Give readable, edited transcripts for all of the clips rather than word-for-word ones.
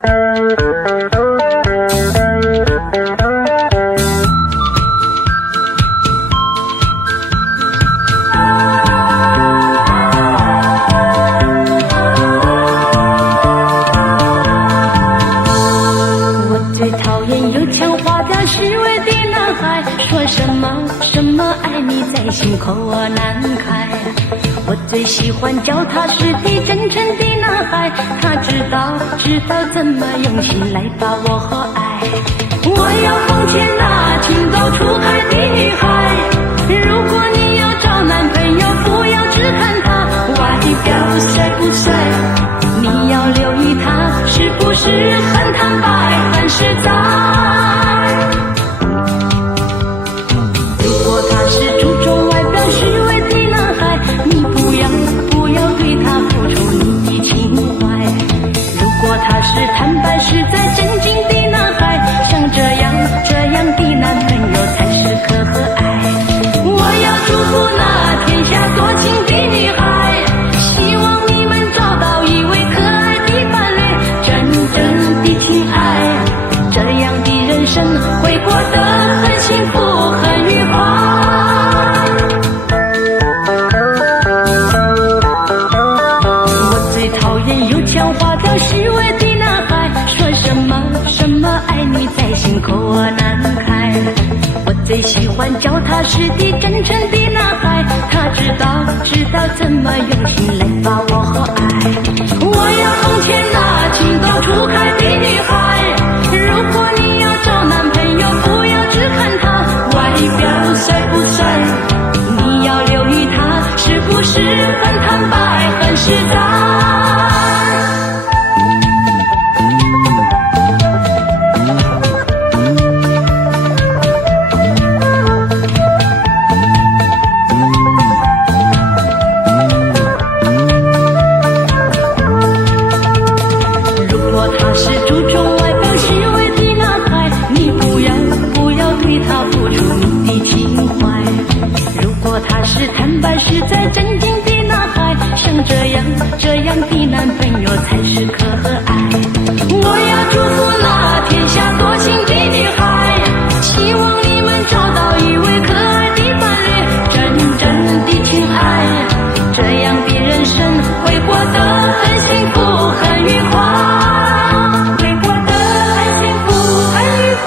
我最讨厌油腔滑调虚伪的男孩，说什么什么爱你在心口难开。我最喜欢脚踏实地真诚的男孩，他知道怎么用心来把我和爱。我要奉劝那情窦初开的女孩，如果你要找男朋友，不要只看他外表帅不帅，你要留意他是不是很坦白很实在。如果他是注重外表虚伪的男孩，你不要对他付出你的情怀。如果他是坦白实在真心的男孩，像这样的男朋友才是可和爱。我要祝福那天下多情的女孩，希望你们找到一位可爱的伴侣，真正的情爱，这样的人生会过得很幸福很愉快。我最讨厌油腔滑调虚伪的男孩，说什么什么爱你在心口难开。我最喜欢脚踏实地真诚的男孩，他知道怎么用心来把我和爱。我要奉劝那情窦初开的女孩，如果你要找男朋友，不要只看他外表帅不帅，你要留意他是不是很坦白很实在。坦白实在真心的男孩，像这样的男朋友才是可和爱。我要祝福那天下多情的女孩，希望你们找到一位可爱的伴侣，真正的情爱，这样的人生会过得很幸福很愉快，会过得很幸福很愉快。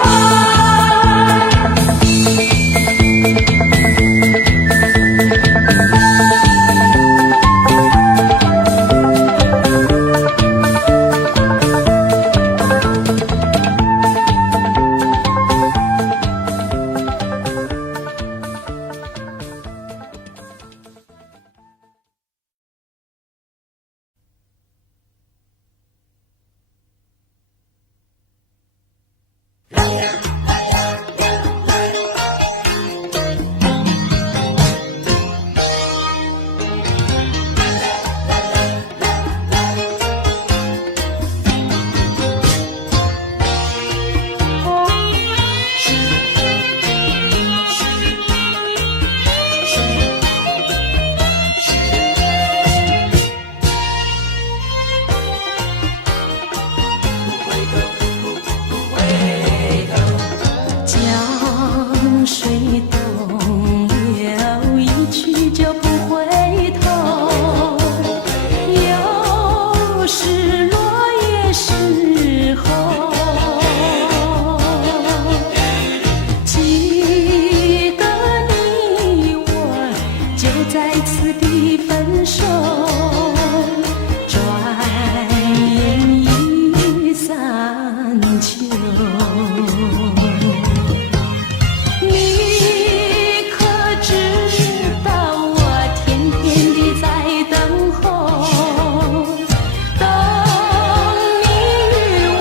等你与我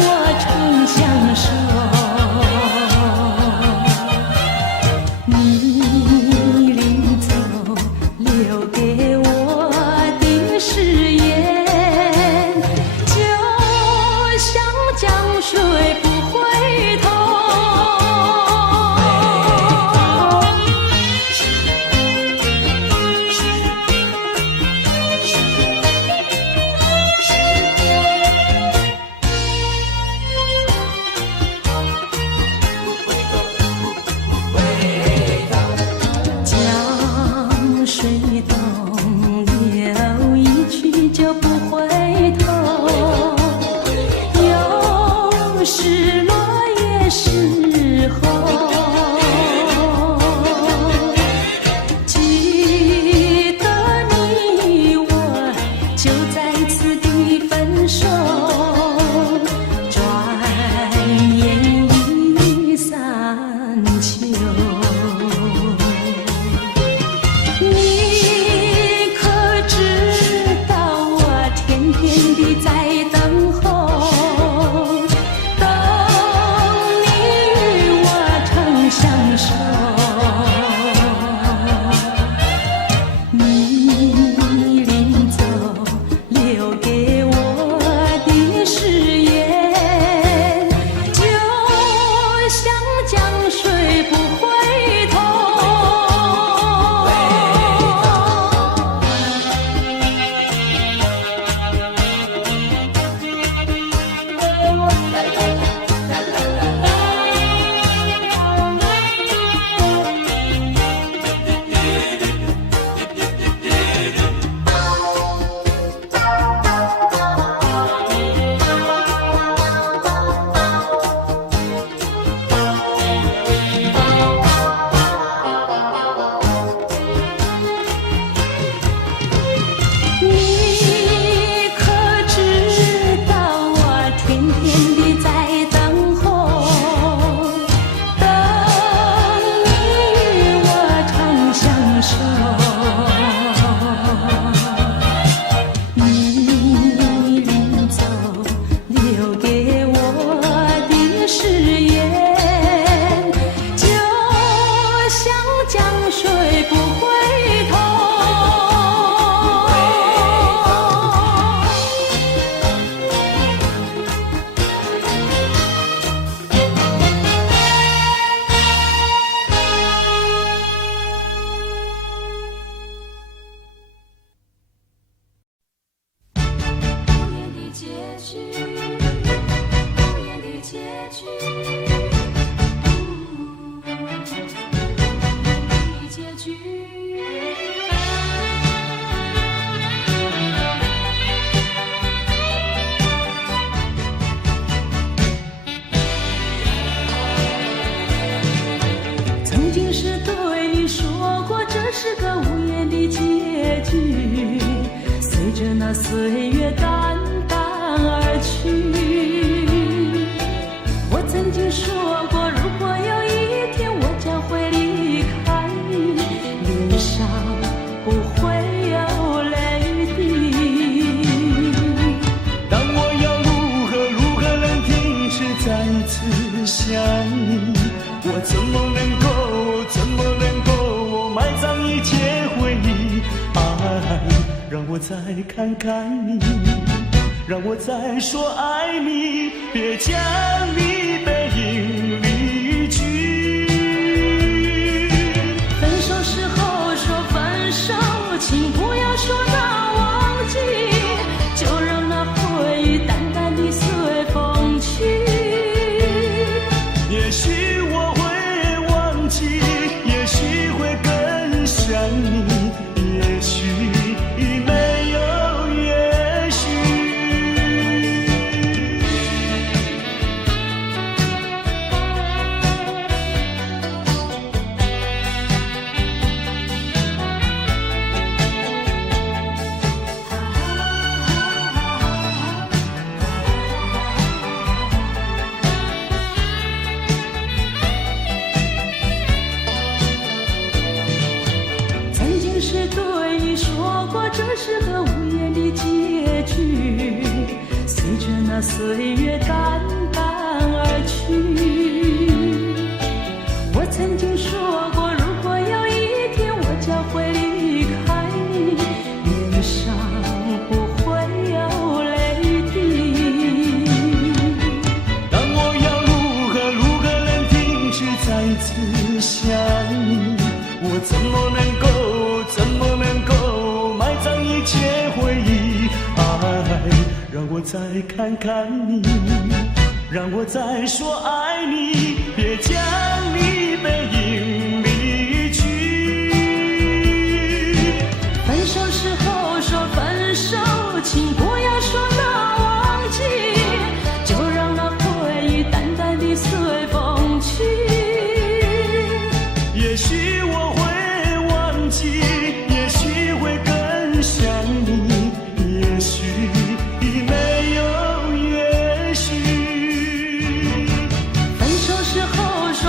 那岁月淡淡而去。我曾经说过，如果有一天我将会离开你，脸上不会有泪滴。但我要如何能停止再次想你？我怎么能够埋葬一切回忆？爱，让我再看看你，让我再说爱你，别将你背影离去。分手时候说分手，请不要说那忘记，就让那回忆淡淡地随风去。也许我会忘记，也许会更想你，也许没有也许。曾经是对你说过，这是个无言的结局，随着那岁月淡淡而去。我曾经说过，如果有一天我将会离开你，脸上不会有泪滴。但我要如何能停止再次想你？我怎么能够埋葬一切回忆？爱，让我再看看你，让我再说爱你，别将你背影离去。分手时候说分手，请不要说那忘记，就让那回忆淡淡地随风去。也许我会忘记，也许会更想你，也许没有也许。分手时候说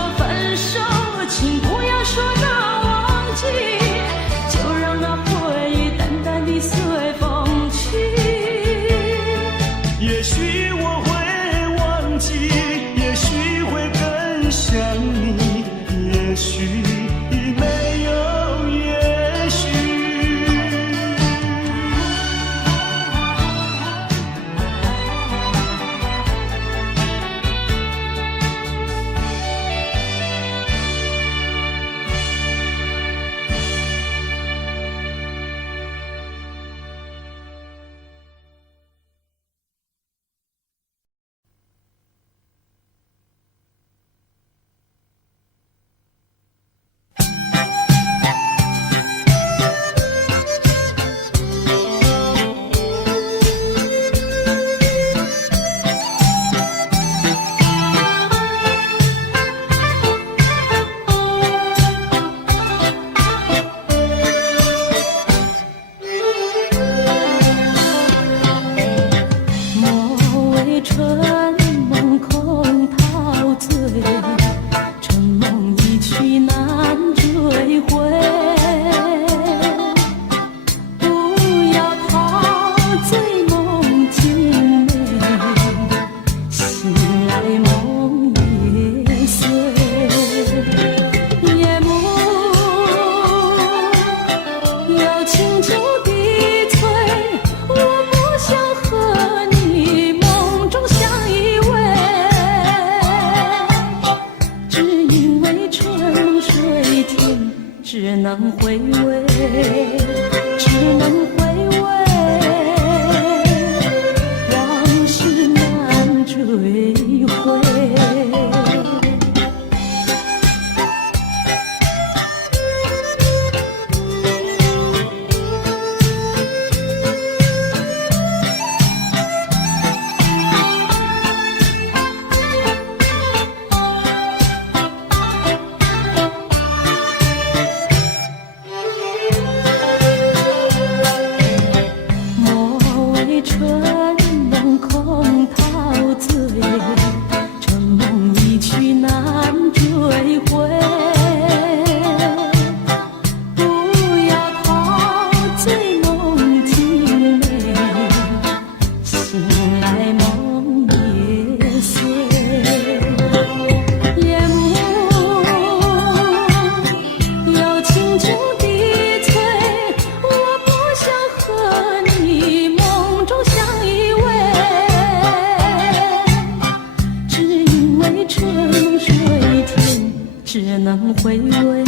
回味，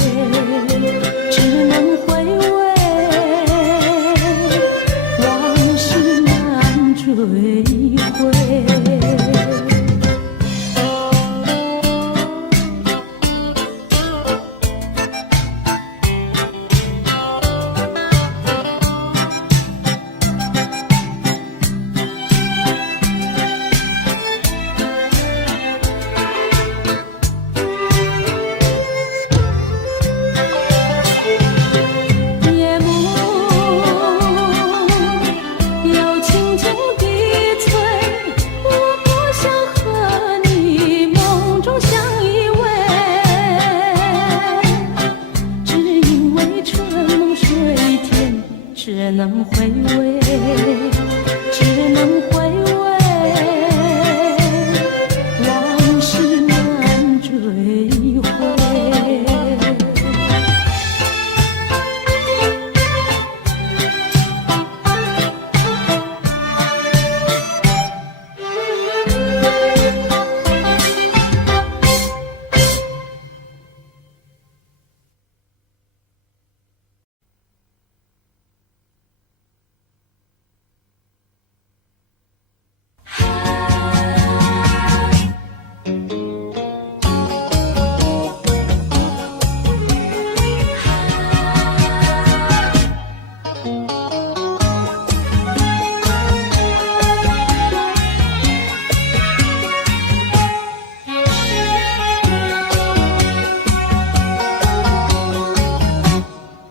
只能回味，往事难追回。只能回味，只能回味，往事难追回。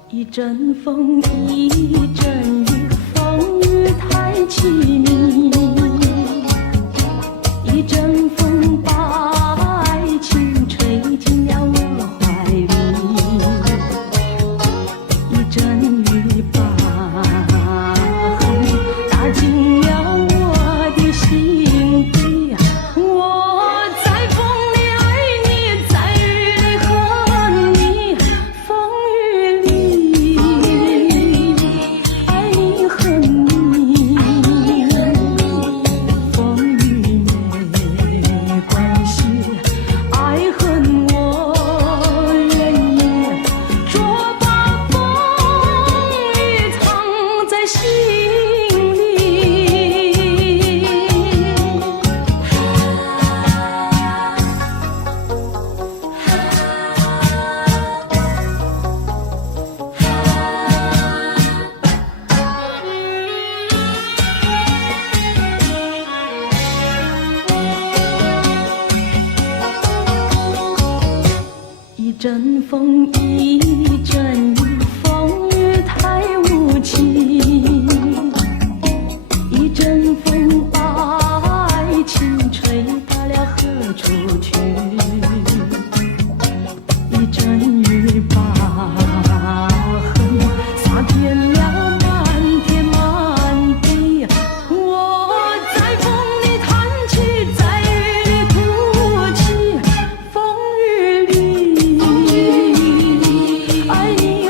一阵风，一阵雨，风雨太凄迷。一阵风把爱情吹进了我怀里，一阵雨把恨打进了我的心底。我在风里爱你，在雨里恨你，风雨里爱你恨你，风雨没关系，爱恨我愿意，捉把风雨藏在心里。一阵风，一阵雨，风雨太无情。一阵风把爱情吹到了何处去？一阵雨把恨洒遍了满天满地。我在风里叹气，在雨里哭泣，风雨里爱你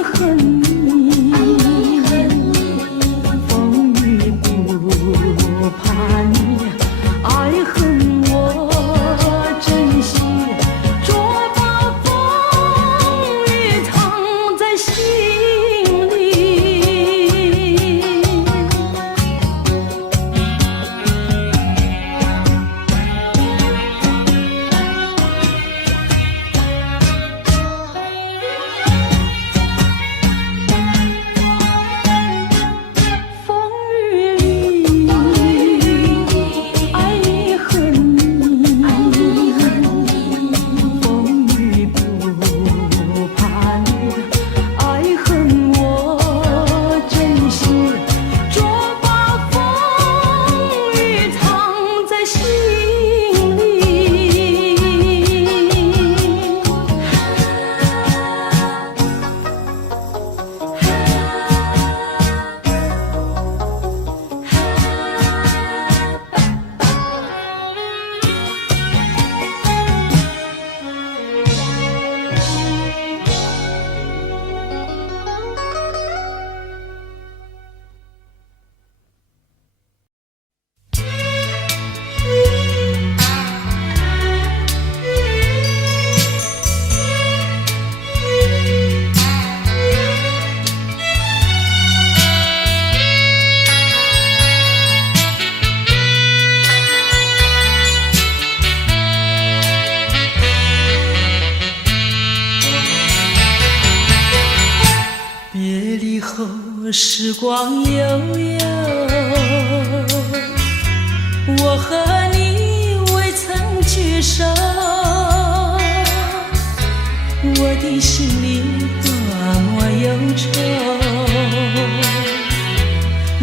时光悠悠，我和你未曾聚首，我的心里多么忧愁，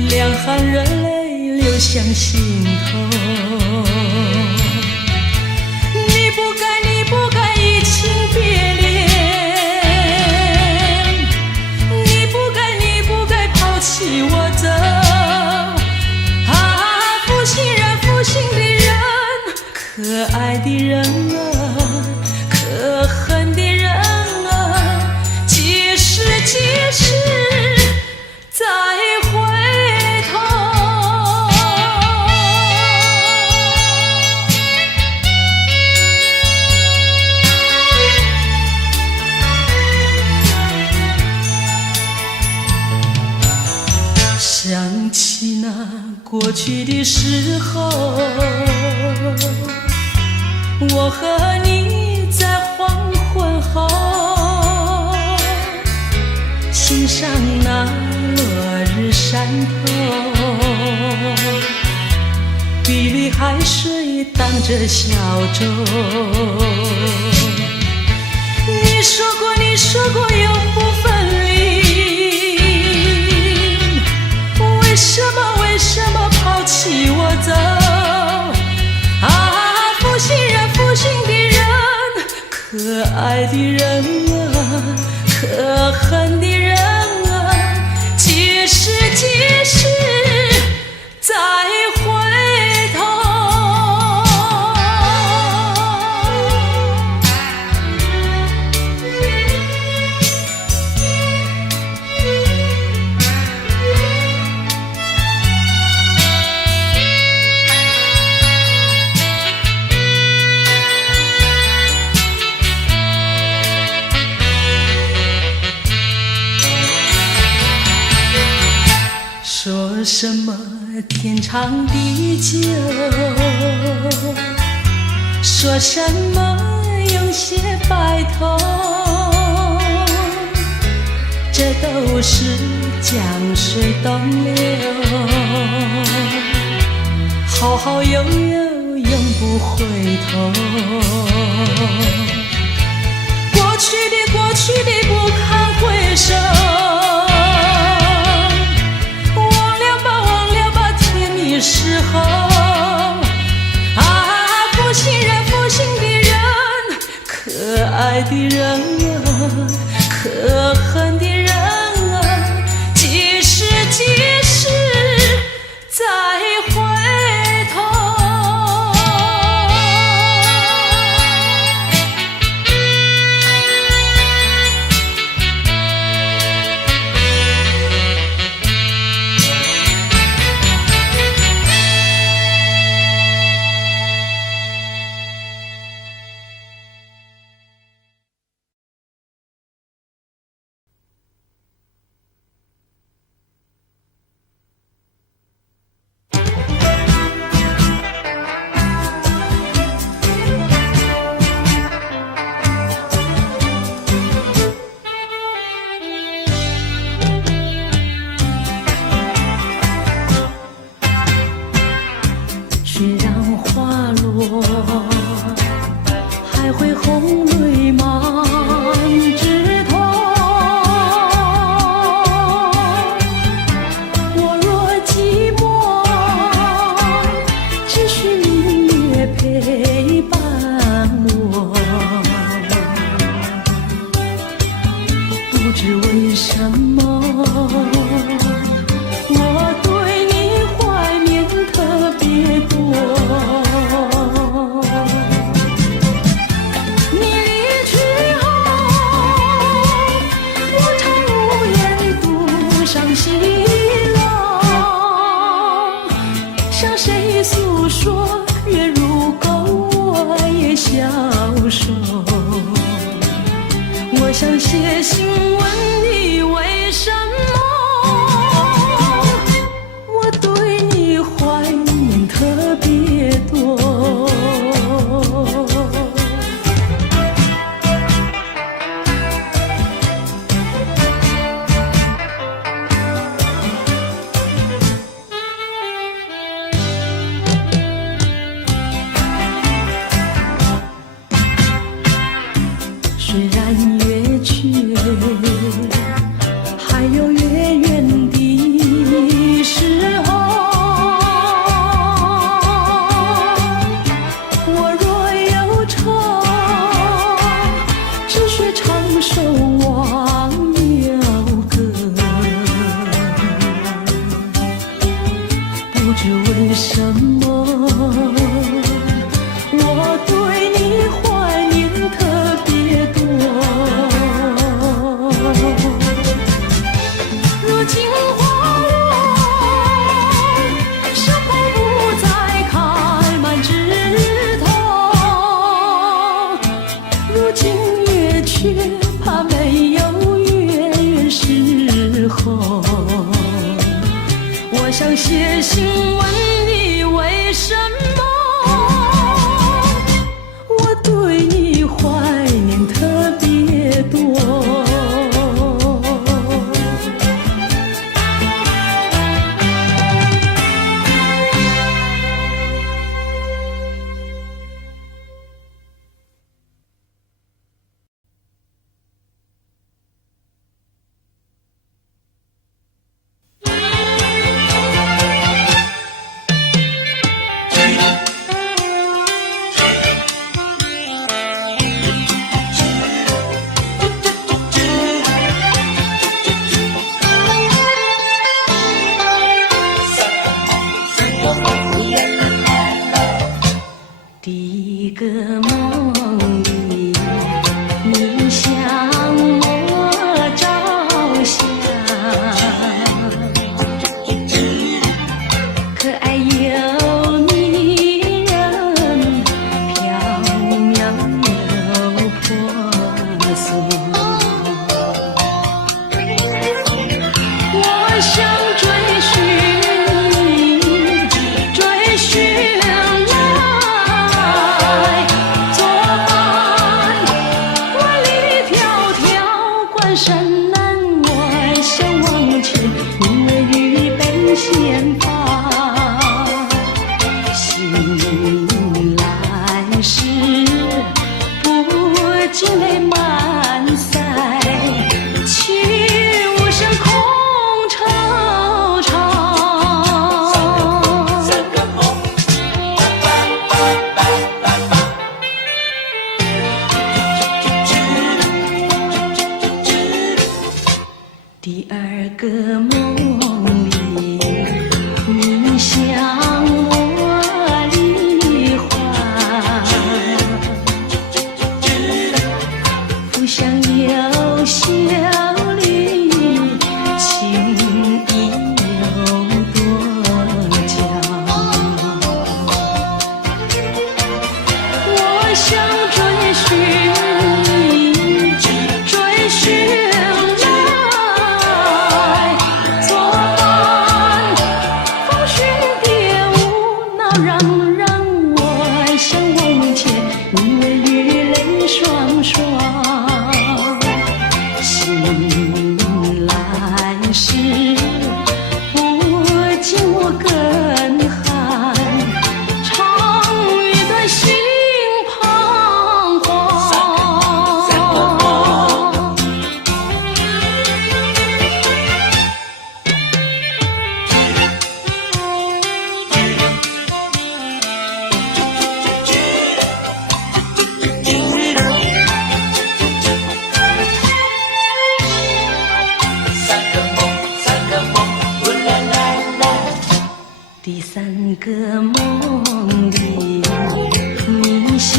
两行热泪流向心头。你不该移情别恋，你不该抛弃我走。啊，负心人，负心的人，可爱的人啊，可恨的人啊，几时再回头。想起那过去的时候，我和你在黄昏后欣赏那落日山头，碧绿海水荡着小舟。你说过永不分离，为什么抛弃我走？啊，负心人，负心的人，可爱的人啊，可恨的人啊，几时再回头。说什么天长地久，说什么永结白头，这都是江水东流，好好悠悠永不回头。过去的不堪回首，时候啊，负心人，负心的人，可爱的人啊，可恨的人啊，几时再回头。写信问你为什么，我对你怀念特别多。第一个梦里，你向我照相，可爱又迷人，缥缈又婆娑。我想追寻你，追寻。山南我向往前，因为预备先发，醒来时不禁泪满腮，泣无声空惆怅。第二个梦里，你向我梨花，浮想有笑里，情意有多娇。我想追寻你，追寻。双双醒来时，不禁我更寒，唱一段心彷徨。第三个梦里，你向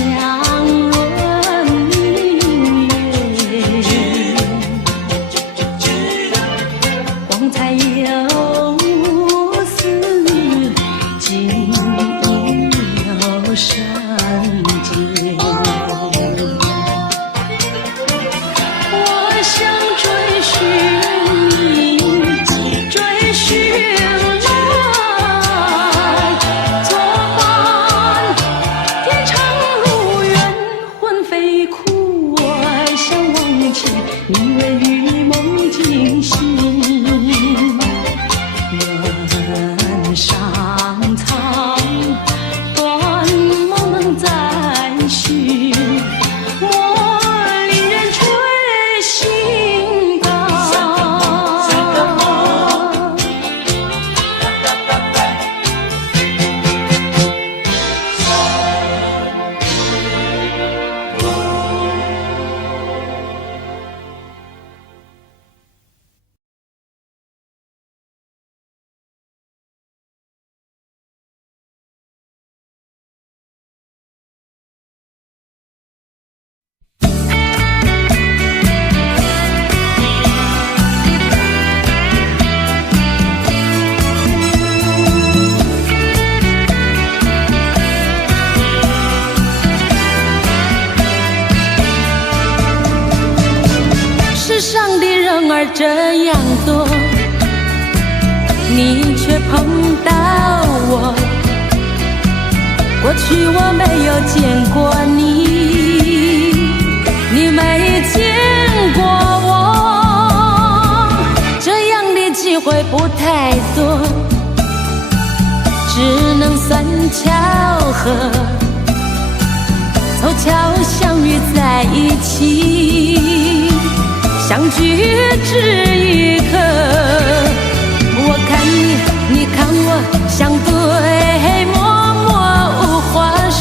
我明月，光彩有丝，金银有圣洁。我想追寻你，追寻。因为与梦惊醒，人上苍，断梦能再续，莫令人吹心肝。世上的人儿这样多，你却碰到我。过去我没有见过你，你没见过我，这样的机会不太多，只能算巧合，凑巧相遇在一起，相聚只一刻。我看你，你看我，相对默默无话说。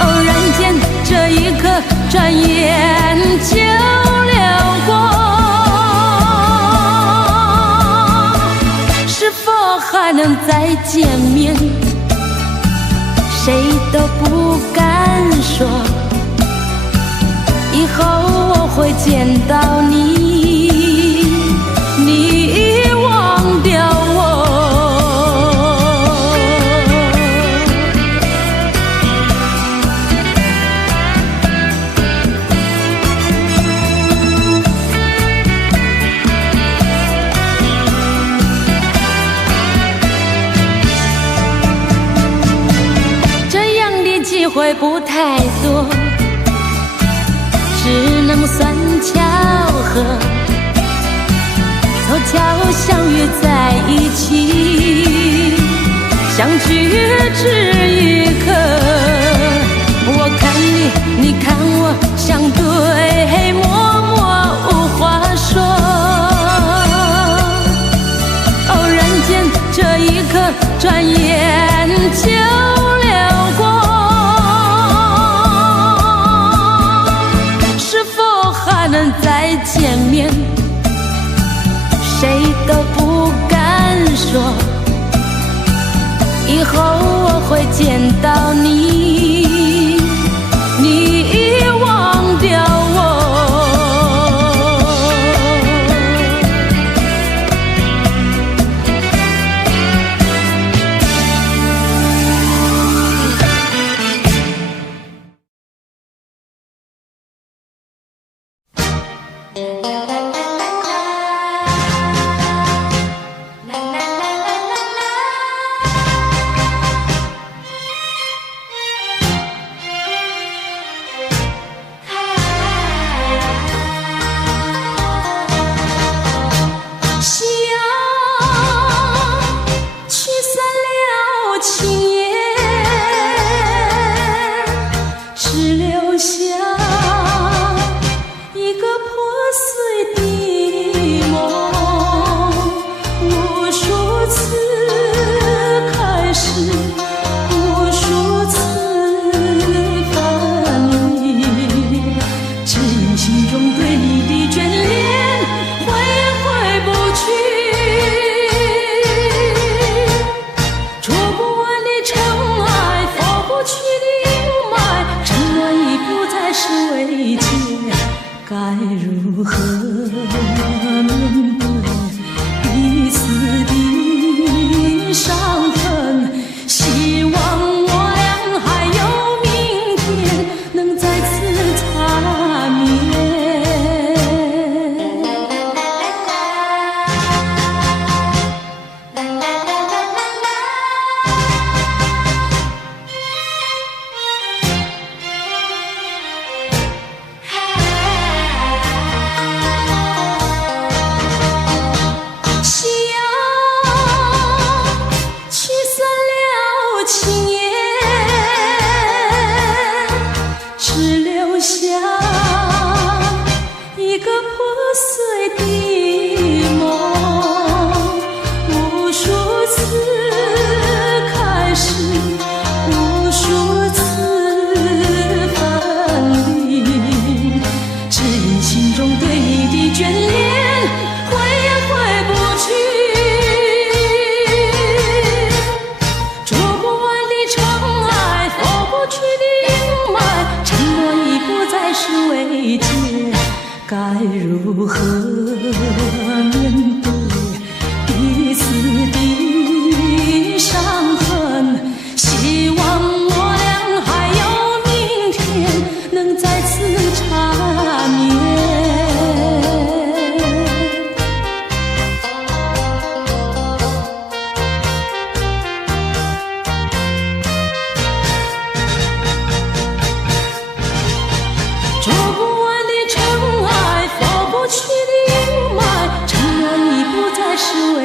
偶然间，这一刻转眼就流过。是否还能再见面？谁都不敢说。以后我会见到你，你忘掉我。这样的机会不太多，只能算巧合，凑巧相遇在一起，相聚只一刻。我看你，你看我，相对默默无话说。偶然间，这一刻转眼就流过。能再见面，谁都不敢说。以后我会见到你，你忘掉我。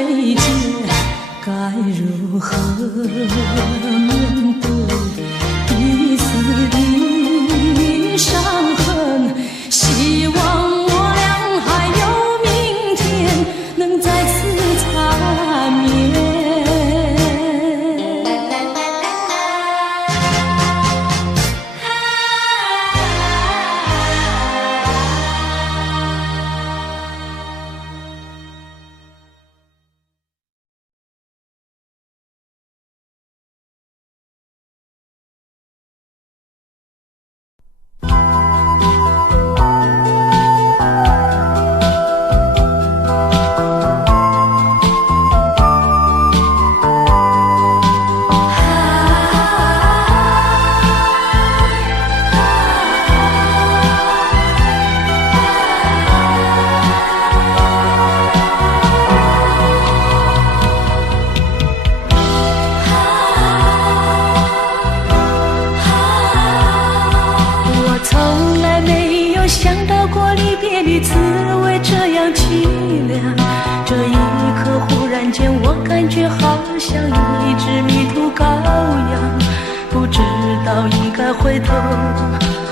未解，该如何面对彼此的伤痕？希望我俩还有明天，能再次擦面。滋味这样凄凉，这一刻忽然间我感觉好像一只迷途羔羊，不知道应该回头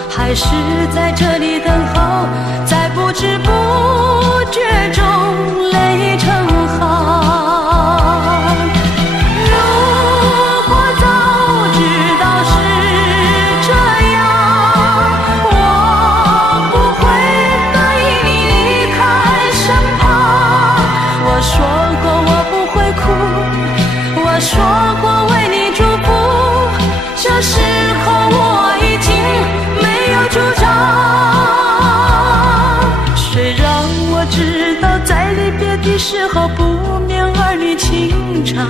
还是在这里等候，在不知不觉中泪成行。说过为你祝福，这时候我已经没有主张。虽然我知道在离别的时候不免儿女情长，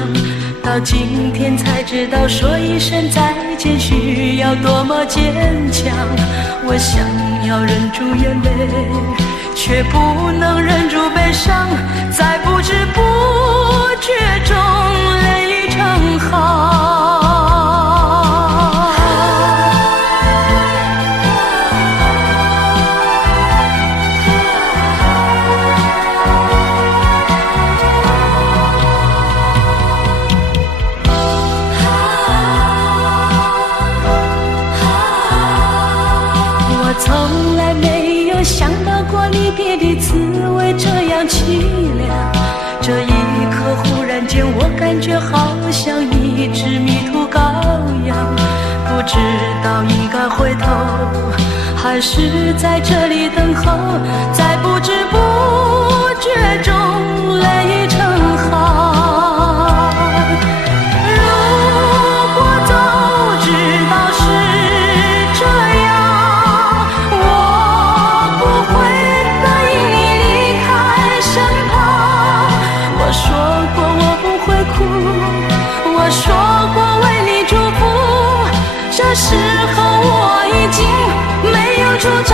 到今天才知道说一声再见需要多么坚强。我想要忍住眼泪，却不能忍住悲伤，在不知不觉中泪成行。我从来没有想到过离别的滋味这样凄凉，这一刻忽然间我感觉好像一只迷途羔羊，不知道应该回头还是在这里等候，在不知不觉中泪成行。如果早知道是这样，我不会答应你离开身旁。我说过我不会哭，我说过为你祝福，这时候我已经没有主张。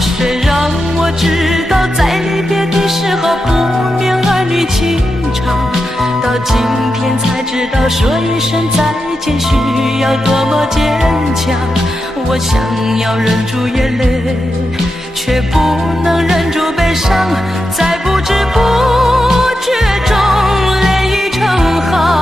虽然我知道在离别的时候不免儿女情长，到今天才知道说一声再见需要多么坚强。我想要忍住眼泪，却不能忍住悲伤，在不知不觉中泪成行。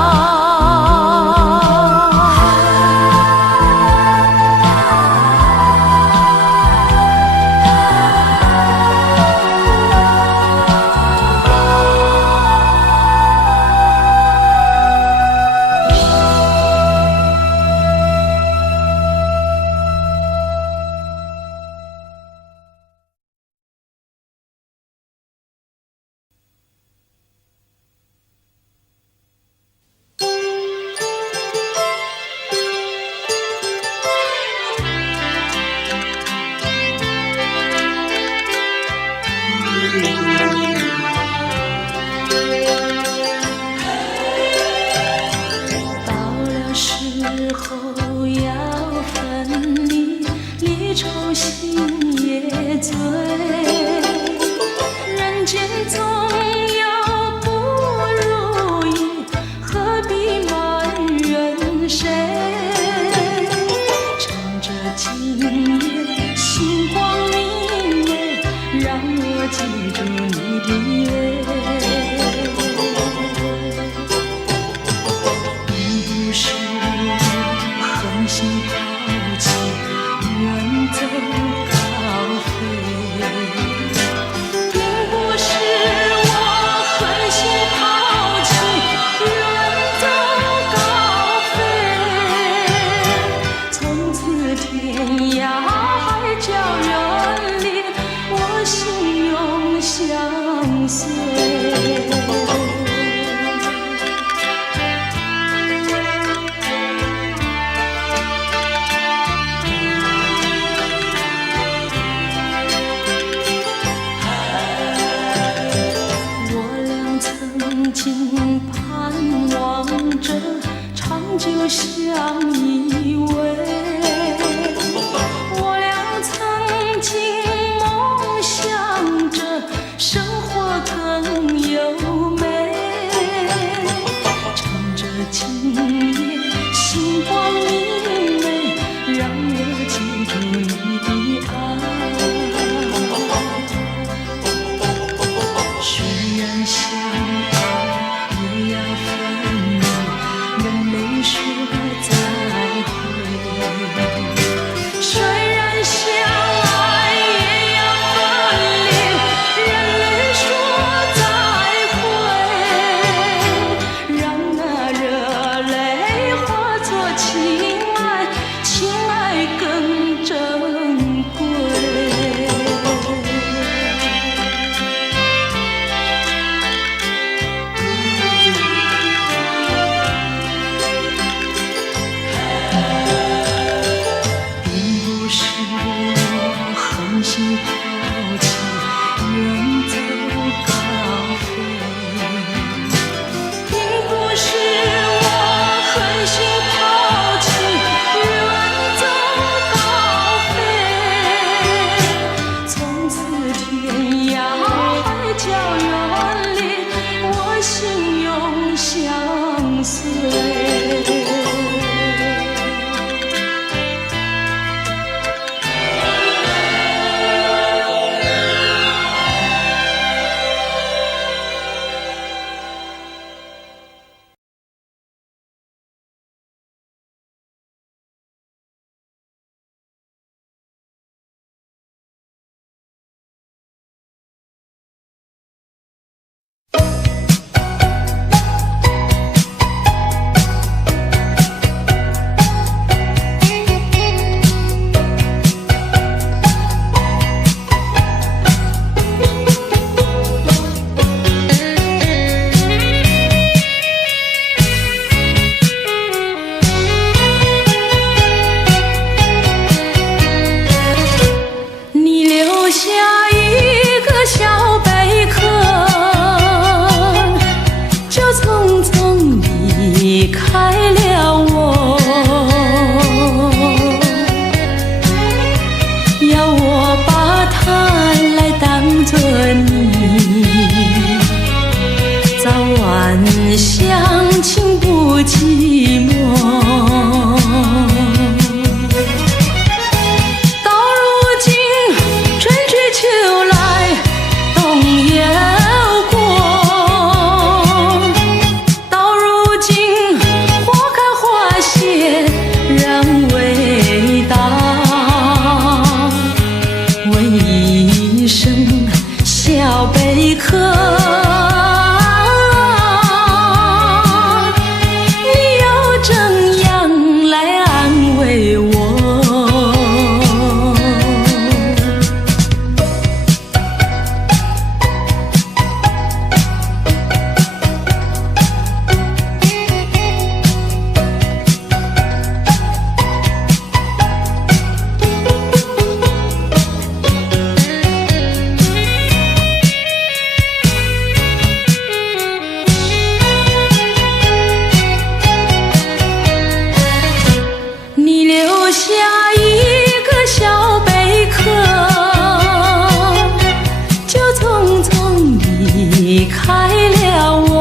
让我记住你的脸。是我狠心抛弃，远走高飞。并不是我狠心抛弃，远走高飞。从此天涯海角远离，我心永相随。就相依偎，我俩曾经梦想着生活更优美，趁着今夜星光明媚，让我记住你的爱。虽然相爱也要分离，人没说再会，虽然相爱也要分离，人没说再会，让那热泪化作情爱，情爱更珍贵。心抛弃，远走高飞，并不是我狠心抛弃，远走高飞。从此天涯海角远离，我心永相随。相情不寂寞，到如今春去秋来冬又过，到如今花开花谢人未到，问一声小贝壳，离开了我，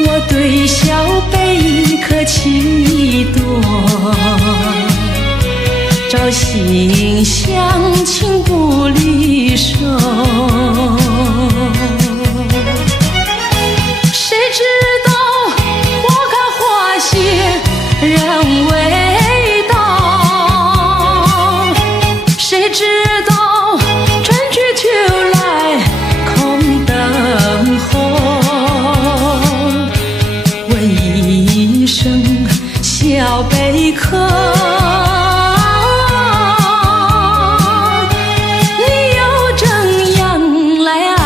我对小贝壳情意多，朝夕相亲不离手，贝壳，你又怎样来安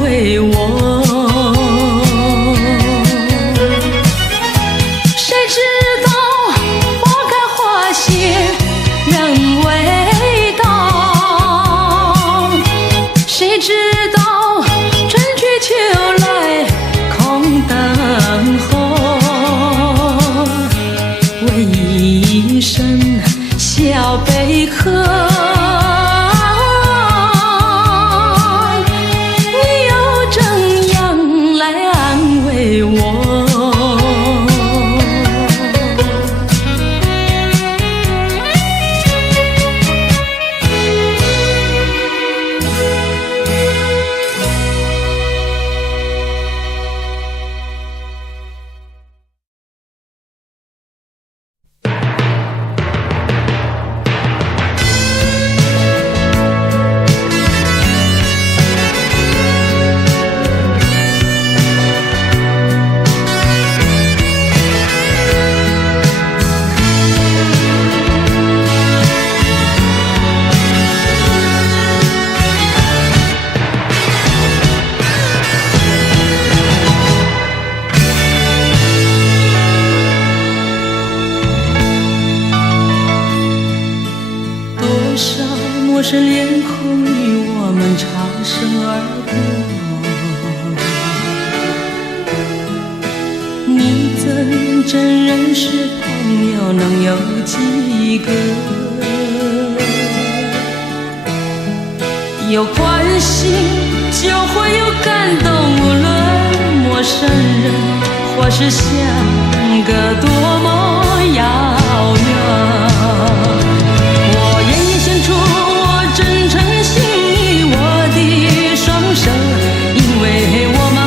慰我？谁知道花开花谢人未到，谁知道春去秋来空等候，为一声小贝壳，你又怎样来安慰我？陌生脸孔与我们擦身而过，你真认识朋友能有几个？有关系就会有感动，无论陌生人或是相隔多么遥远，我愿意献出真诚心意，我的双手，因为我们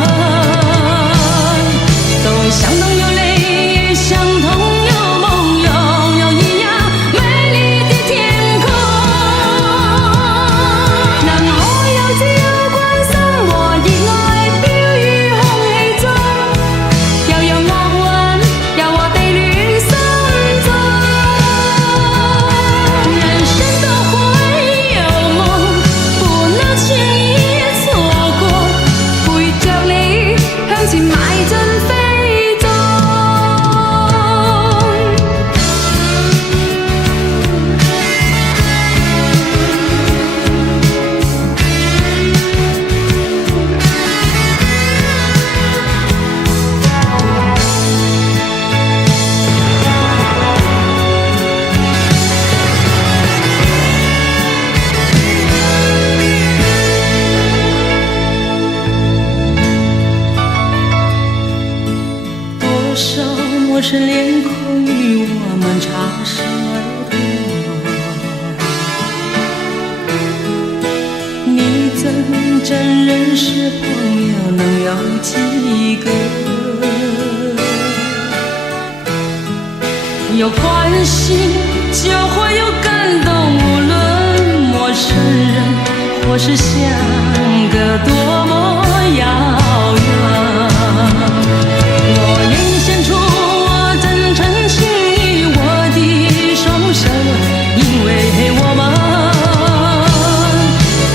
都相同有泪，相同有梦，拥有一样美丽的天空。能我有自由關心和熱愛飄於空氣中，又有樂韻柔和地戀心中。人生都會有夢，不能輕易錯過，陪着你向前邁進飛縱。多少陌生臉孔與我們擦身而過，你真認識朋友能有幾個？有關係就會有感動，無論陌生人或是相隔多麼遙遠，我願意獻出我真誠心意，我的雙手，因為我們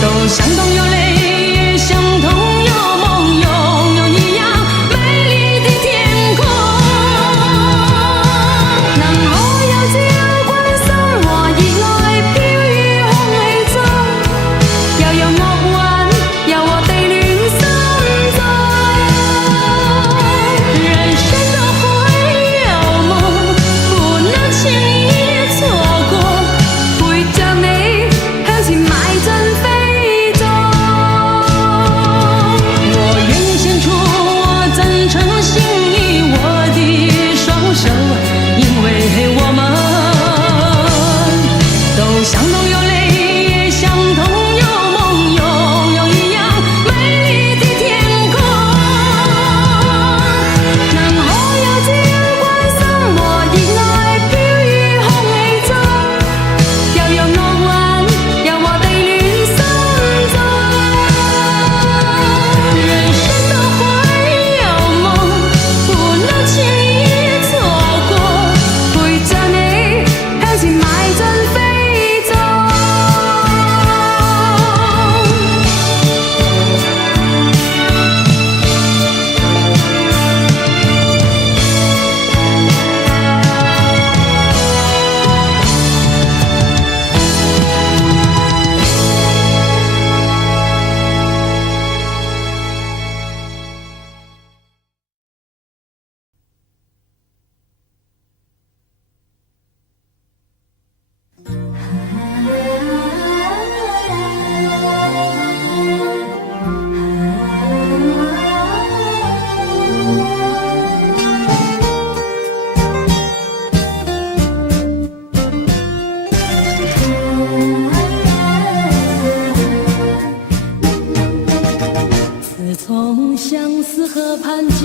都相同有淚，相同有夢，擁有一樣美麗的天空。能我有自由關心和熱愛飄於空氣中，又有樂韻柔和地戀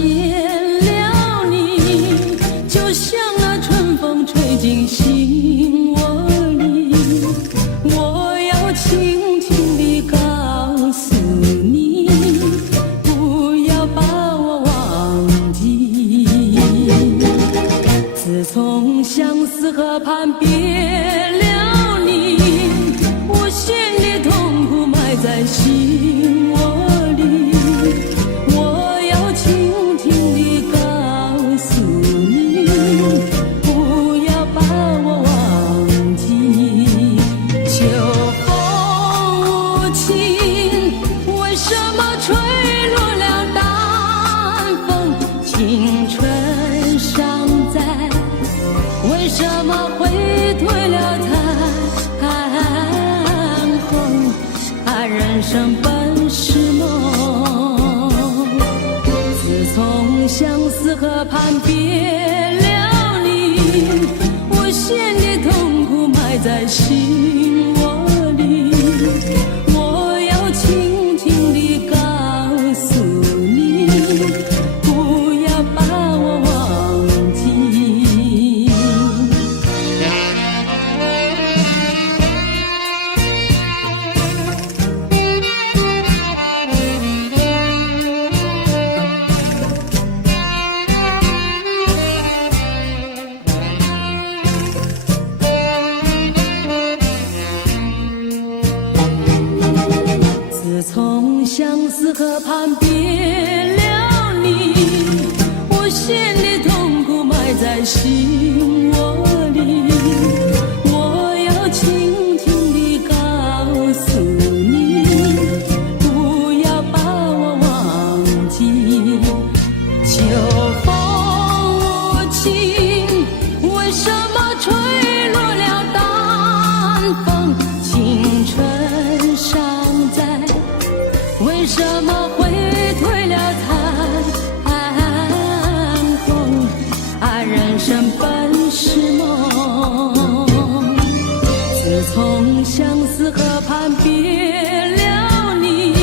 见了你，就像那春风吹进心窝里，我要轻轻地告诉你，不要把我忘记。自从相思河畔别了你，无限的痛苦埋在心窝里，我要轻轻地告诉你，不要把我忘记。秋风无情，为什么吹落了淡风？青春尚在，为什么会褪了残红？人生本是梦，自从相思河畔别了你，无限的痛苦埋在心窝里，我要轻轻地告诉你，不要把我忘记。自从相思河畔别了你，无限的痛苦埋在心窝里，我要轻轻地告诉你，不要把我忘记。秋风无情，为什么吹落了淡风？青春尚在，为什么会褪了残红？人生本是梦，自从相思河畔别了你，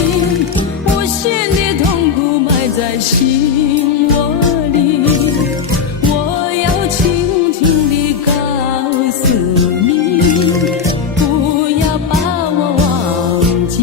无限的痛苦埋在心窝里，我要轻轻地告诉你，不要把我忘记。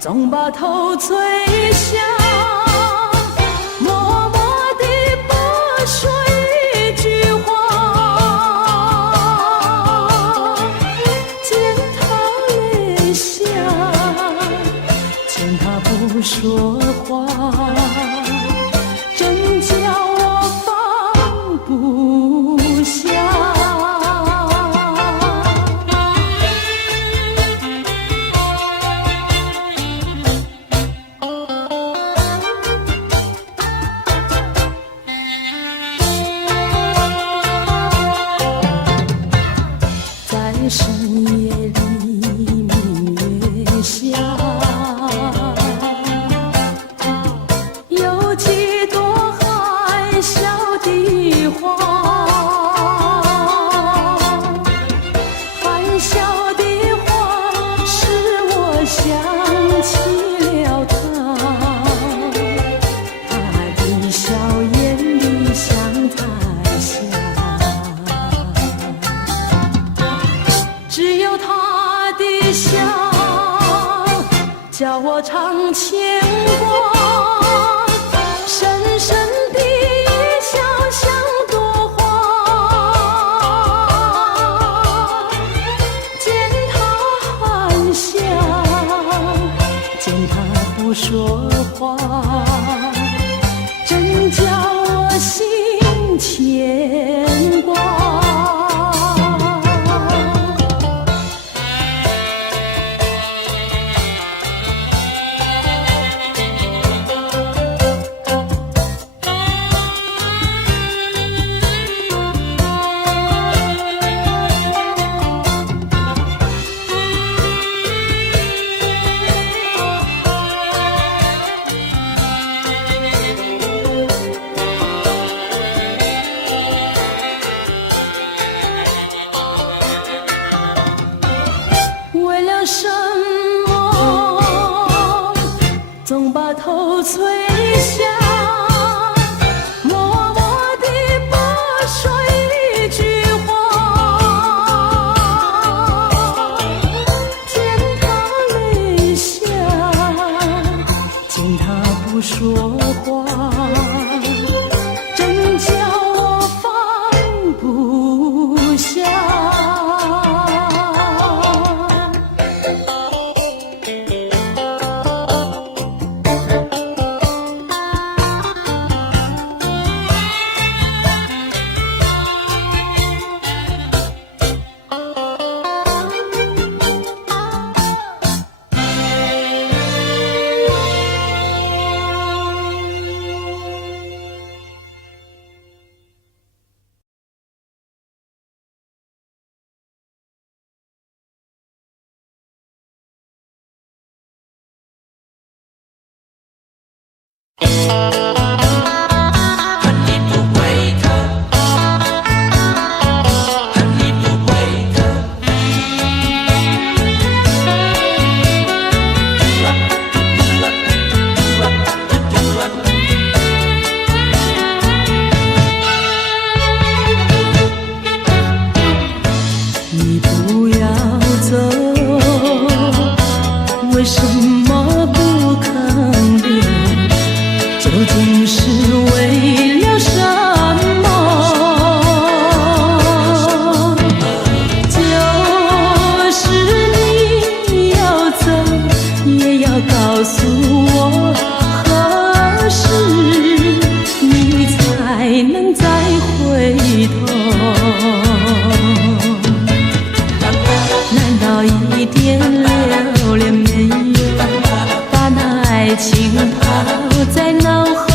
总把头垂下，默默地不说一句话，见他泪下，见他不说话，真叫我放不下。深夜里明月下，有几朵含笑的花，叫我常牵挂，深深的笑像朵花，见他含笑，见他不说话，真叫我心牵挂。什么总把头垂下，默默地不说一句话，见他泪下，见他不说话，真叫我放不下。你不要走，为什么不肯留？究竟是为了什么？就是你要走，也要告诉我何时你才能再回头？难道一点留恋没有，把那爱情抛在脑后，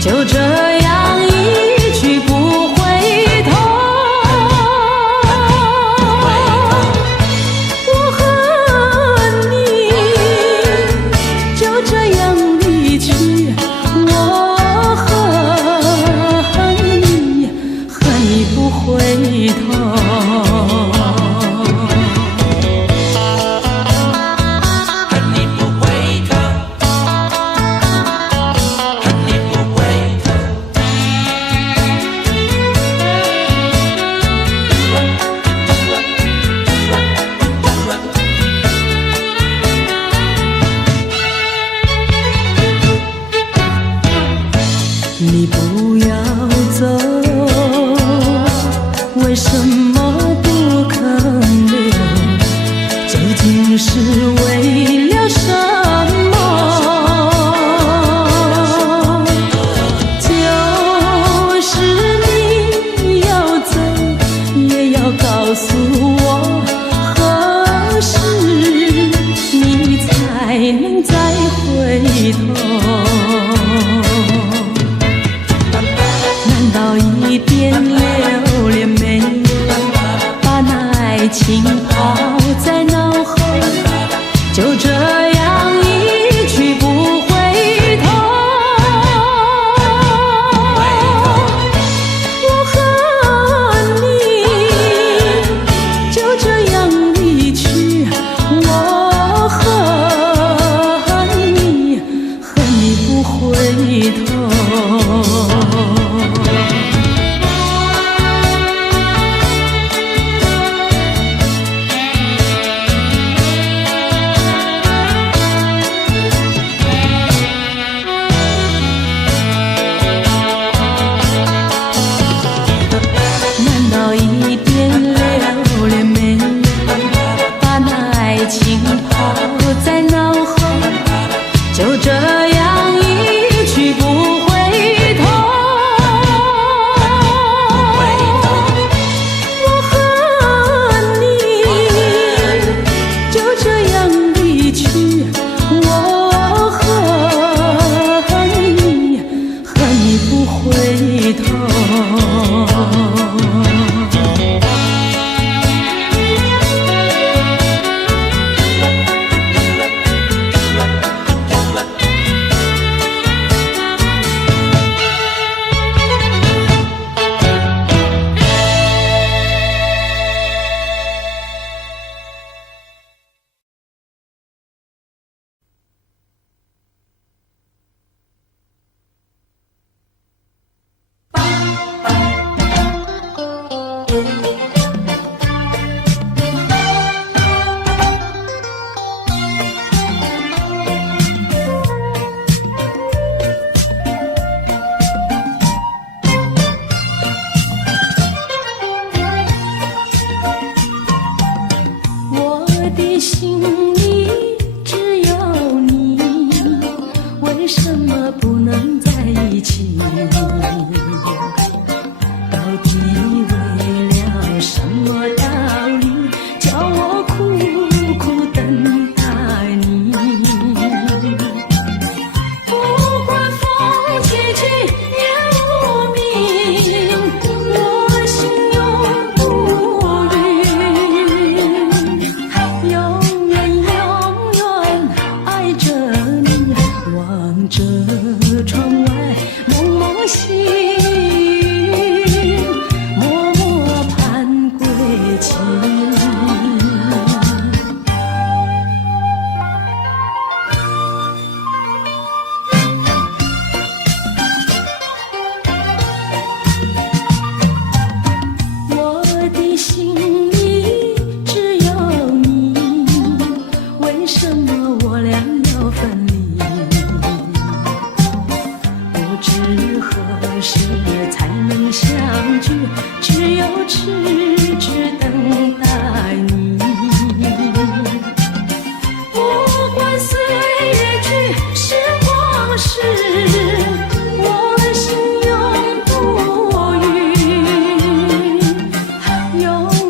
就这样一去不回头？我和你就这样离去，我和你不回头。你不要走，为什么不肯留？究竟是为了什么？就是你要走，也要告诉我何时你才能再回头？难道一点留恋没有，把那爱情抛在脑后，就这样一去不回头？我和你就这样离去，我和你不回头。情。我的心里只有你，为什么我俩要分离？不知何时才能相聚，只有痴痴等待你。不管岁月去，时光逝，我心永不渝，永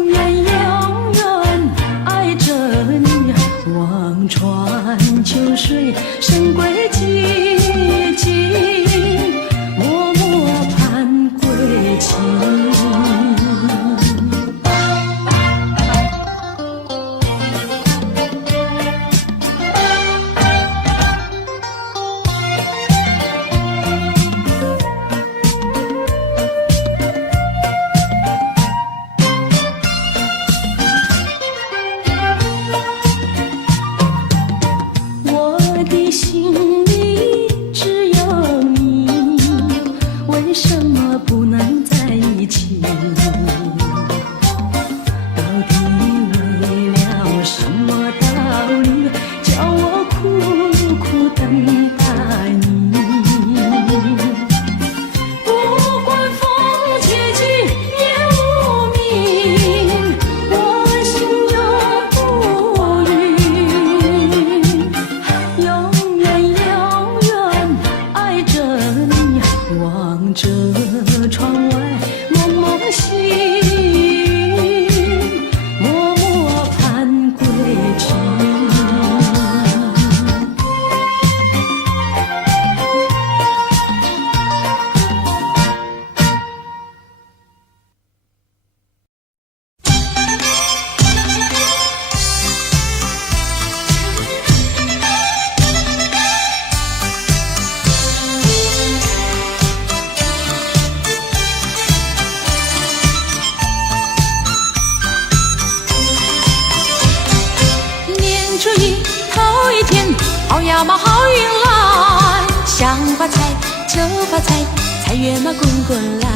远永远爱着你。望穿秋水，深归寂静，默默盼归期。我的心里只有你，为什么不能在一起？到底为了什么道理，叫我苦苦等待你？不管风凄凄夜无明，我心永不渝，永远永远爱着你。望着窗外蒙蒙星，默默盼归期。年初一头一天，好呀嘛好运来，想发财就发财，财源嘛滚滚来，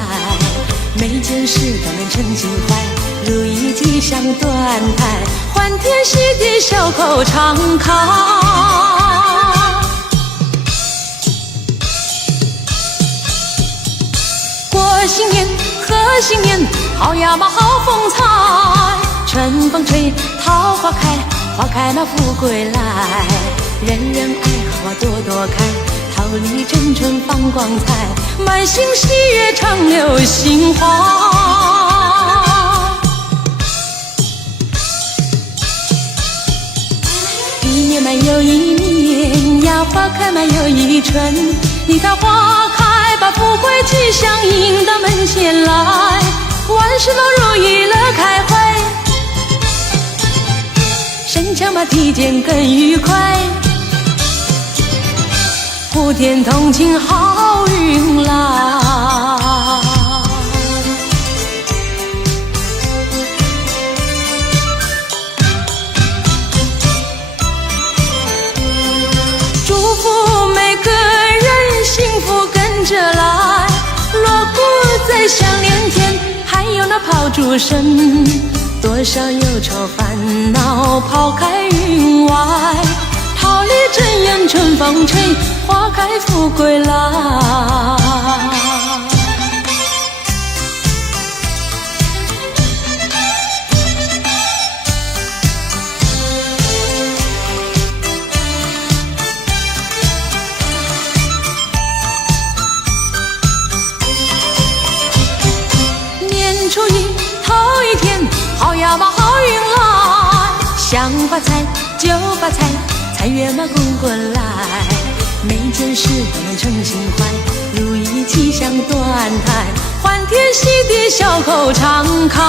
每件事都能称心怀，如意吉祥端台，欢天喜地笑口常开。过新年贺新年，好呀嘛好风采，春风吹桃花开，花开那富贵来，人人爱花朵朵开，桃李争春放光彩，满心喜悦常流杏花。一年满又一年呀，花开满又一春，你看花开把富贵吉祥迎到门前来，万事都如意乐开怀，身强马体健更愉快，普天同庆好运来。祝福每个人幸福跟着来，锣鼓在响连天，还有那炮竹声，多少忧愁烦恼抛开云外，桃李争艳春风吹，花开富贵来。年初一头一天，好呀嘛好运来，想发财就发财，财源嘛滚滚来，每件事都能称心怀，如意吉祥端台，欢天喜地笑口常开。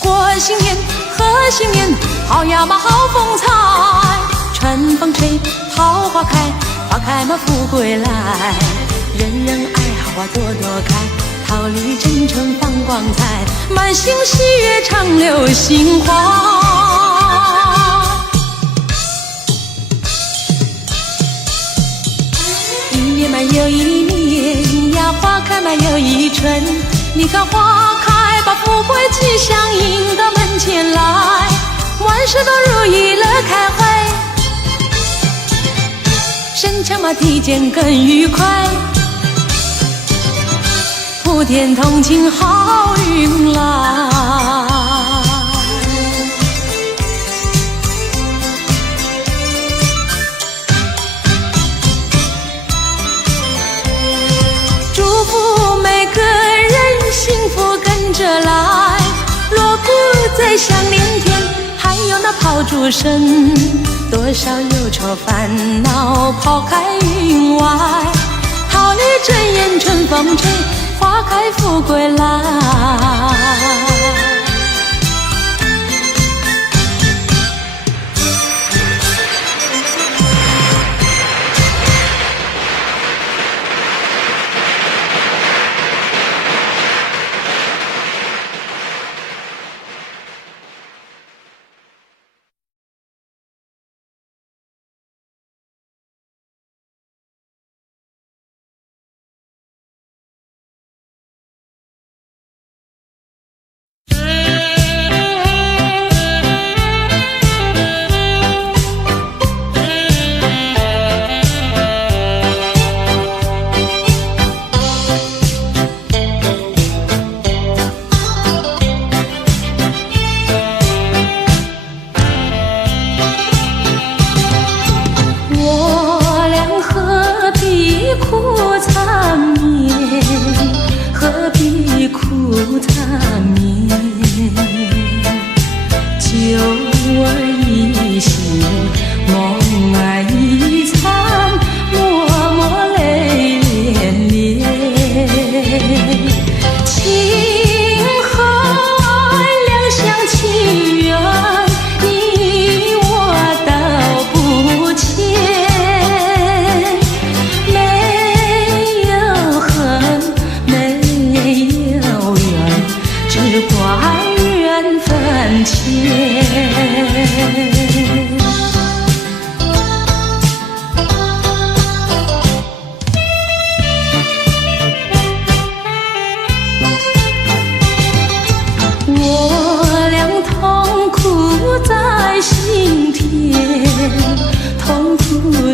过新年贺新年，好呀嘛好风采，春风吹桃花开，花开嘛富贵来，人人花朵朵开，桃李争春放光彩，满心喜悦长流杏花。一年满又一年呀，花开满又一春。你看花开，把富贵吉祥迎到门前来，万事都如意乐开怀，身强马蹄健更愉快，普天同庆好运来。祝福每个人幸福跟着来，锣鼓在响连天，还有那炮竹声，多少忧愁烦恼抛开云外，桃李争艳春风吹，花开富贵来。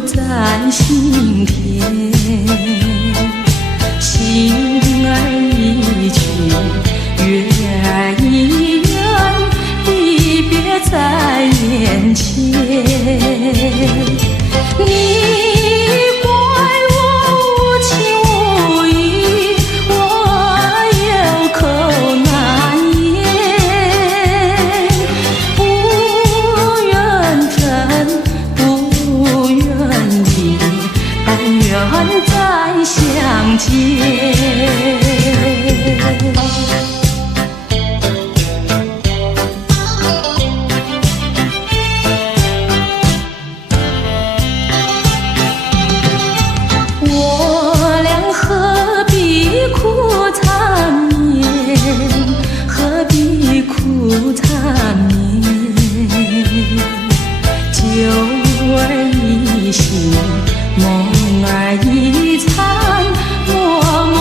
在心田，心儿一去，月儿一圆，离别在眼前。你怪我无情无义，我有口难言，不愿争，不愿离，但愿再相见。酒儿一醒，梦儿一残，默默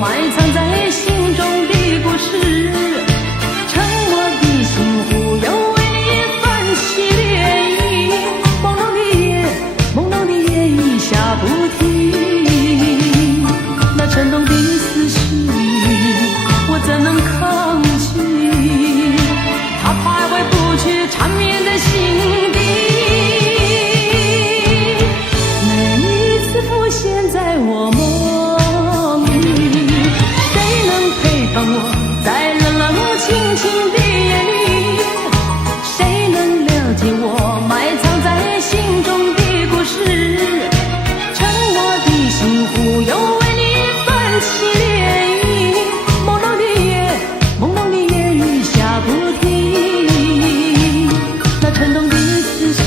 埋藏在心中的故事，沉默的心忽悠为你泛起涟漪，朦胧的夜一下不停，那沉重的思绪我怎能抗拒，它徘徊不去缠绵在心底，每一次浮现在我梦里，谁能陪伴我在冷冷清清的夜里，谁能了解我埋藏在心中的故事，沉默的心忽悠为你泛起涟漪，朦胧的夜雨下不停，那沉重的思绪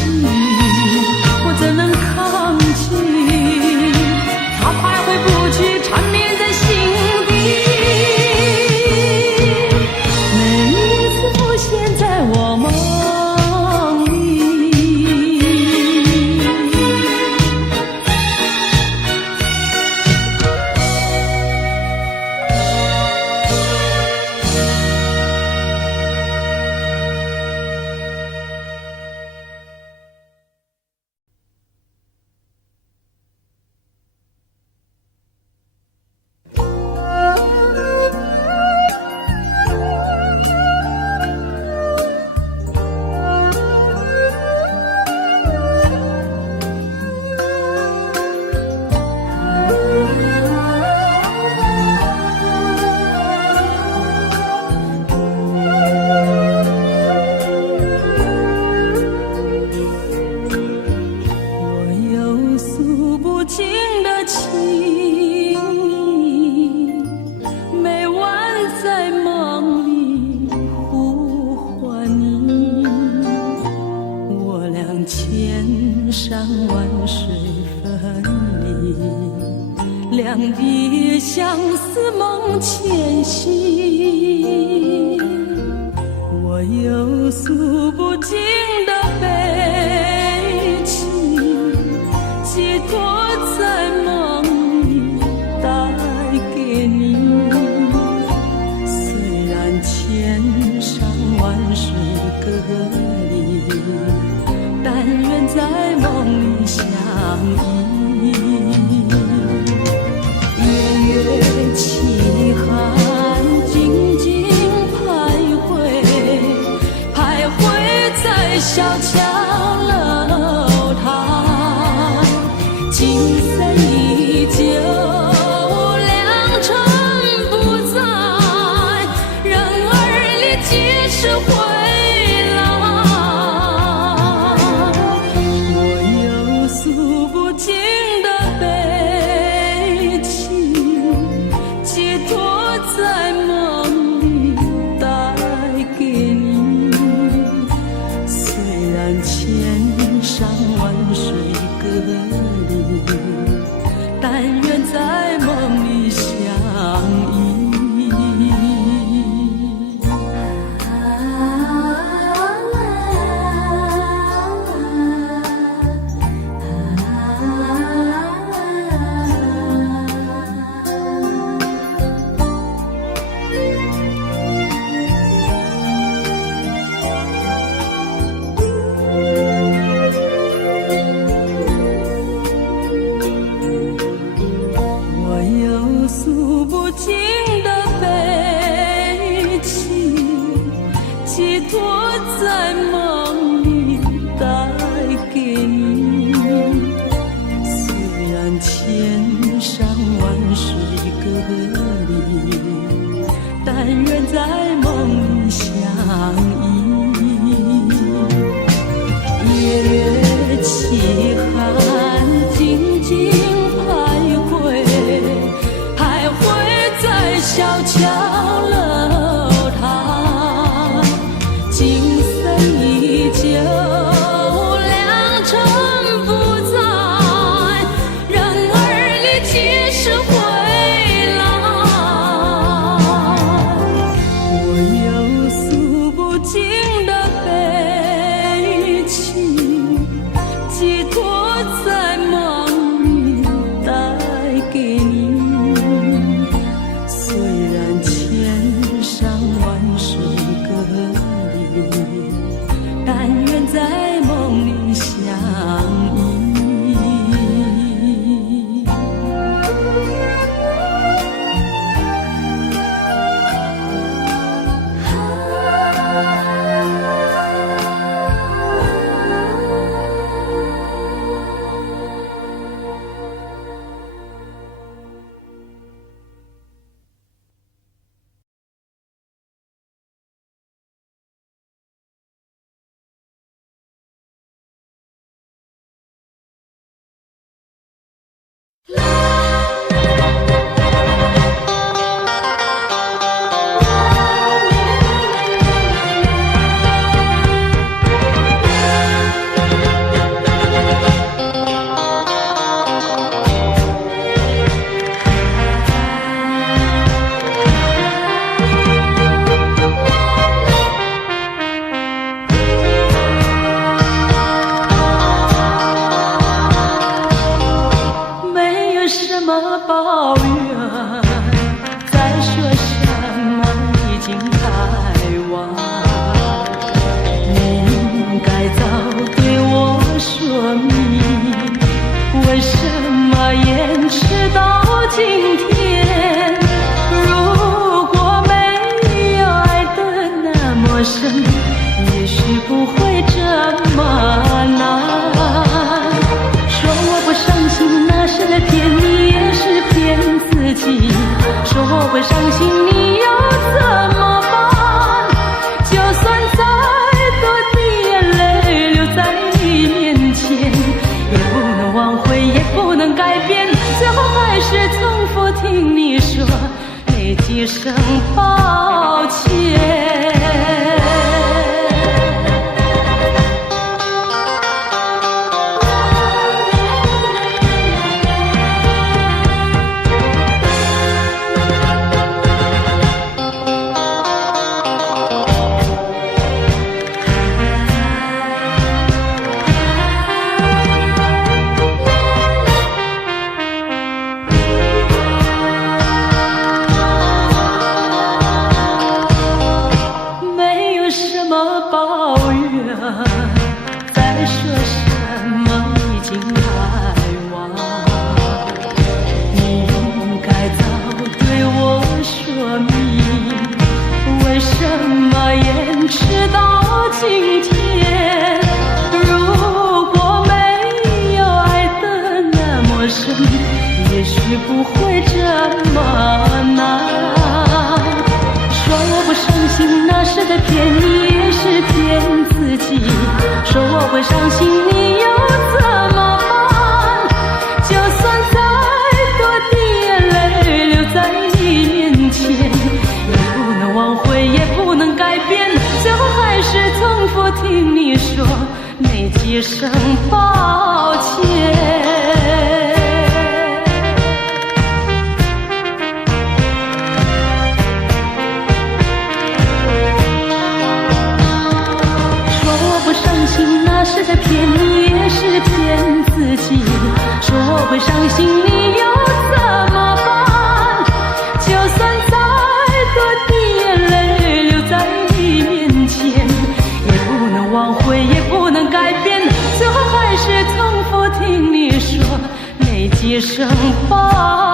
我怎能抗拒，它徘徊不去缠绵在心底，每一次浮现在我梦里。两地相思梦牵系，我有诉不尽的悲情，寄托在梦里带给你。虽然千山万水隔离，但愿在梦里相依。月凄寒，静静徘徊，徘徊在小桥楼台，景色依旧，良辰不在，人儿离几时回来？我有诉不尽的悲情，寄托在梦里带给你。虽然千山万水隔离，但愿在梦里相依。诉不尽的悲情，寄托在梦里带给你。虽然千山万水隔离，但愿在梦里相依。月凄寒，静静徘徊，徘徊在小桥楼台，景色依旧，良辰不在，人儿离几时回来？我有诉不尽不伤心，你又怎么办？就算再多的眼泪流在你面前，也不能挽回，也不能改变，最后还是重复听你说那几声抱歉。再说什么已经太晚，你应该早对我说明，为什么延迟到今天？如果没有爱得那么深，也许不会这么难。说我不伤心，那是在骗你，也是骗自己。说我会伤心，你又怎么办？就算再多的眼泪流在你面前，也不能挽回，也不能改变，最后还是重复听你说那几声抱歉。那是在骗你，也是骗自己。说我会伤心，你又怎么办？就算再多的眼泪流在你面前，也不能挽回，也不能改变，最后还是重复听你说那几声抱歉。